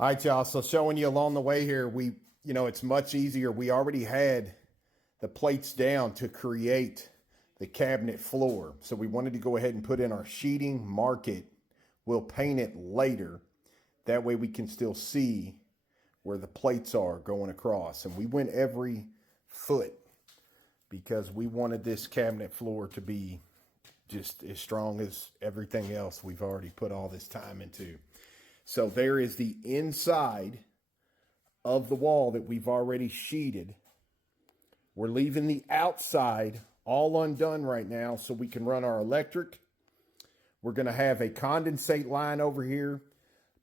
All right, y'all. So showing you along the way here, it's much easier. We already had the plates down to create the cabinet floor. So we wanted to go ahead and put in our sheeting, mark it. We'll paint it later. That way we can still see where the plates are going across. And we went every foot because we wanted this cabinet floor to be just as strong as everything else we've already put all this time into. So there is the inside of the wall that we've already sheeted. We're leaving the outside all undone right now so we can run our electric. We're going to have a condensate line over here,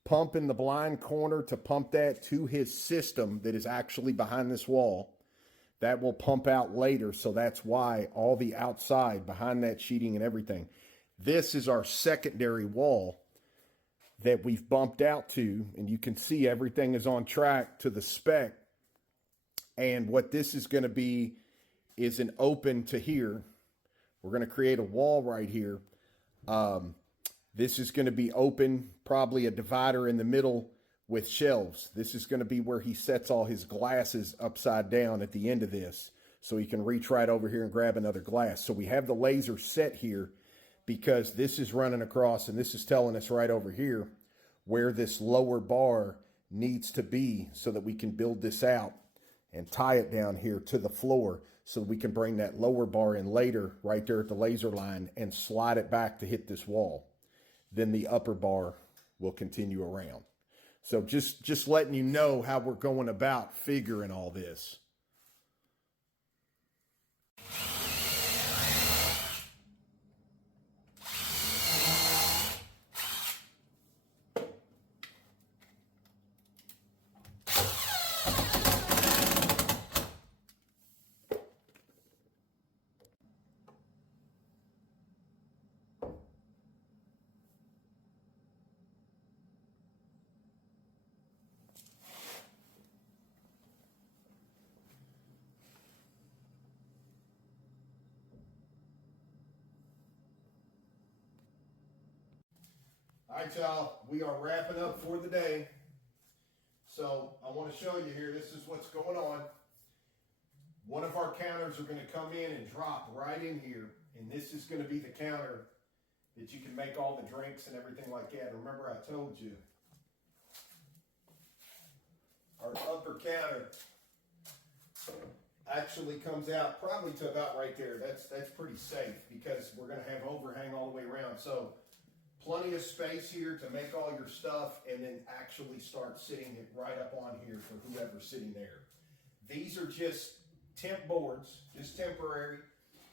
pump in the blind corner to pump that to his system that is actually behind this wall. That will pump out later, so that's why all the outside behind that sheeting and everything. This is our secondary wall that we've bumped out to, and you can see everything is on track to the spec. And what this is going to be is an open to here. We're going to create a wall right here. This is going to be open, probably a divider in the middle with shelves. This is going to be where he sets all his glasses upside down at the end of this, so he can reach right over here and grab another glass. So we have the laser set here because this is running across, and this is telling us right over here where this lower bar needs to be so that we can build this out and tie it down here to the floor so we can bring that lower bar in later right there at the laser line and slide it back to hit this wall. Then the upper bar will continue around. So just letting you know how we're going about figuring all this. All right, y'all, we are wrapping up for the day. So I want to show you here, this is what's going on. One of our counters are going to come in and drop right in here. And this is going to be the counter that you can make all the drinks and everything like that. Remember I told you, our upper counter actually comes out probably to about right there. That's pretty safe because we're going to have overhang all the way around. So plenty of space here to make all your stuff and then actually start sitting it right up on here for whoever's sitting there. These are just temp boards, just temporary.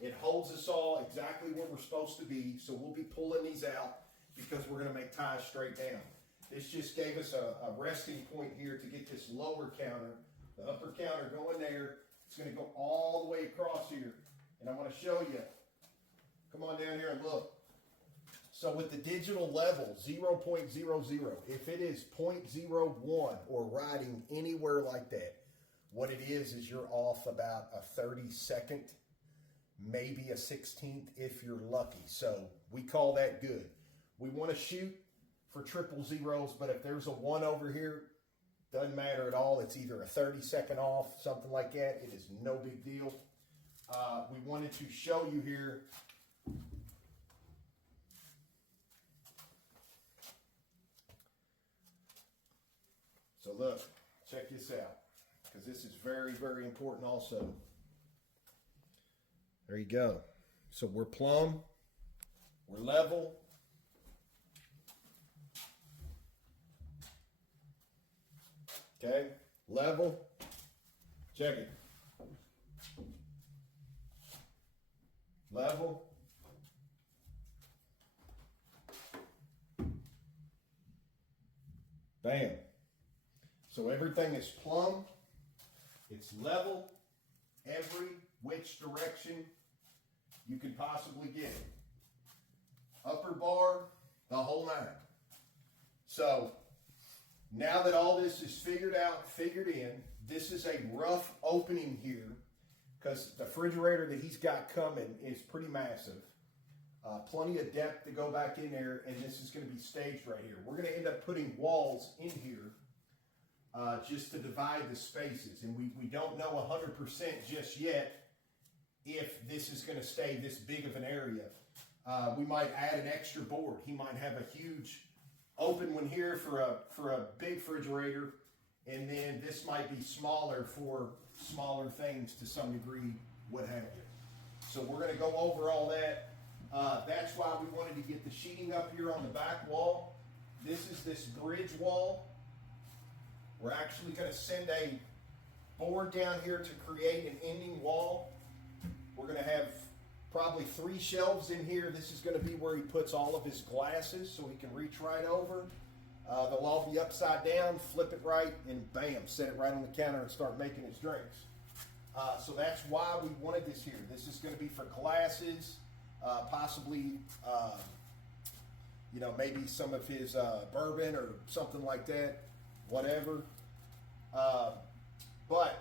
It holds us all exactly where we're supposed to be. So we'll be pulling these out because we're going to make ties straight down. This just gave us a resting point here to get this lower counter, the upper counter going there. It's going to go all the way across here. And I want to show you. Come on down here and look. So with the digital level, 0.00, if it is 0.01 or riding anywhere like that, what it is you're off about a 32nd, maybe a 16th if you're lucky. So we call that good. We want to shoot for triple zeros, but if there's a 1 over here, doesn't matter at all. It's either a 32nd off, something like that. It is no big deal. We wanted to show you here. So look, check this out, because this is very, very important also. There you go. So we're plumb, we're level. Okay, level, check it. Level. Bam. So everything is plumb, it's level, every which direction you can possibly get it. Upper bar, the whole nine. So now that all this is figured out, figured in, this is a rough opening here because the refrigerator that he's got coming is pretty massive. Plenty of depth to go back in there, and this is going to be staged right here. We're going to end up putting walls in here just to divide the spaces. And we don't know 100% just yet if this is going to stay this big of an area. We might add an extra board. He might have a huge open one here for a big refrigerator, and then this might be smaller for smaller things to some degree, what have you. So we're going to go over all that. That's why we wanted to get the sheeting up here on the back wall. This is this bridge wall. We're actually going to send a board down here to create an ending wall. We're going to have probably 3 shelves in here. This is going to be where he puts all of his glasses so he can reach right over. They'll all be upside down, flip it right, and bam, set it right on the counter and start making his drinks. So that's why we wanted this here. This is going to be for glasses, possibly, maybe some of his bourbon or something like that, whatever. But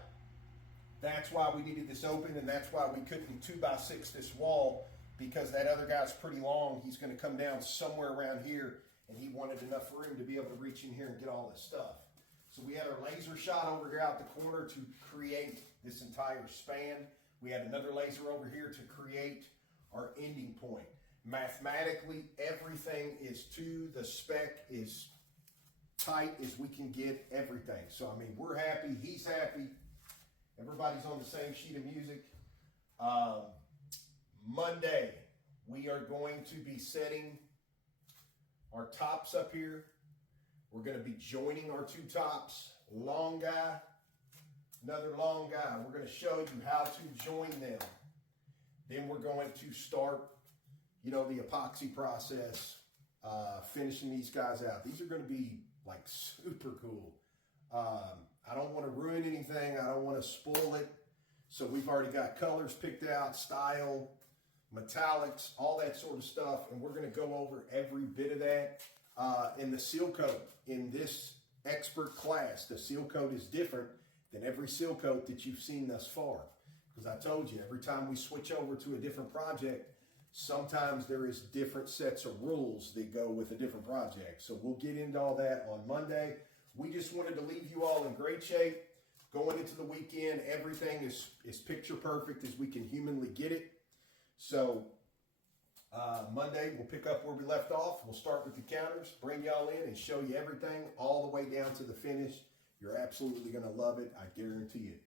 that's why we needed this open, and that's why we couldn't 2x6 this wall, because that other guy's pretty long. He's going to come down somewhere around here, and he wanted enough room to be able to reach in here and get all this stuff. So we had our laser shot over here out the corner to create this entire span. We had another laser over here to create our ending point. Mathematically, everything is to the spec, is tight as we can get everything. So, I mean, we're happy. He's happy. Everybody's on the same sheet of music. Monday, we are going to be setting our tops up here. We're going to be joining our 2 tops. Long guy, another long guy. We're going to show you how to join them. Then we're going to start, the epoxy process, finishing these guys out. These are going to be like super cool. I don't want to ruin anything. I don't want to spoil it. So we've already got colors picked out, style, metallics, all that sort of stuff. And we're going to go over every bit of that. In the seal coat, in this expert class, the seal coat is different than every seal coat that you've seen thus far. Because I told you, every time we switch over to a different project, sometimes there is different sets of rules that go with a different project. So we'll get into all that on Monday. We just wanted to leave you all in great shape. Going into the weekend, everything is picture perfect as we can humanly get it. So Monday, we'll pick up where we left off. We'll start with the counters, bring y'all in and show you everything all the way down to the finish. You're absolutely going to love it. I guarantee it.